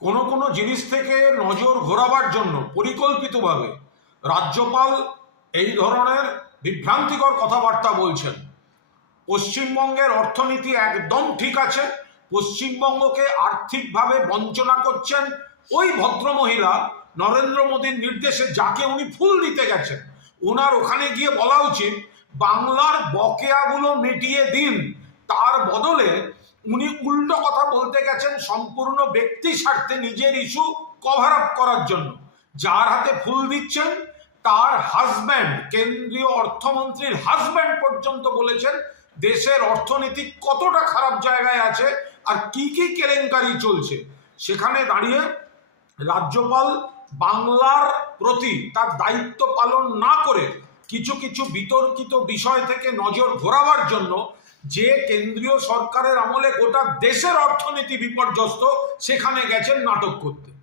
কোনো কোনো জিনিস থেকে নজর ঘোরাবার জন্য পরিকল্পিতভাবে রাজ্যপাল এই ধরনের বিভ্রান্তিকর কথাবার্তা বলছেন। পশ্চিমবঙ্গের অর্থনীতি একদম ঠিক আছে, পশ্চিমবঙ্গকে আর্থিকভাবে বঞ্চনা করছেন ওই ভদ্রমহিলা নরেন্দ্র মোদীর নির্দেশে যাকে উনি ফুল দিতে গেছেন। ওনার ওখানে গিয়ে বলা উচিত, বাংলার বকেয়াগুলো মিটিয়ে দিন, তার বদলে উনি উল্টো কথা বলতে গেছেন সম্পূর্ণ ব্যক্তি স্বার্থে নিজের ইস্যু কভার আপ করার জন্য। যার হাতে ফুল দিচ্ছেন, তার হাজব্যান্ড কেন্দ্রীয় অর্থমন্ত্রীর হাজব্যান্ড পর্যন্ত বলেছেন, দেশের অর্থনীতি কতটা খারাপ জায়গায় আছে আর কি কি কেলেঙ্কারি চলছে। সেখানে দাঁড়িয়ে রাজ্যপাল বাংলার প্রতি তার দায়িত্ব পালন না করে কিছু কিছু বিতর্কিত বিষয় থেকে নজর ঘোরাবার জন্য যে কেন্দ্রীয় সরকারের আমলে গোটা দেশের অর্থনীতি বিপর্যস্ত সেখানে গেছেন নাটক করতে।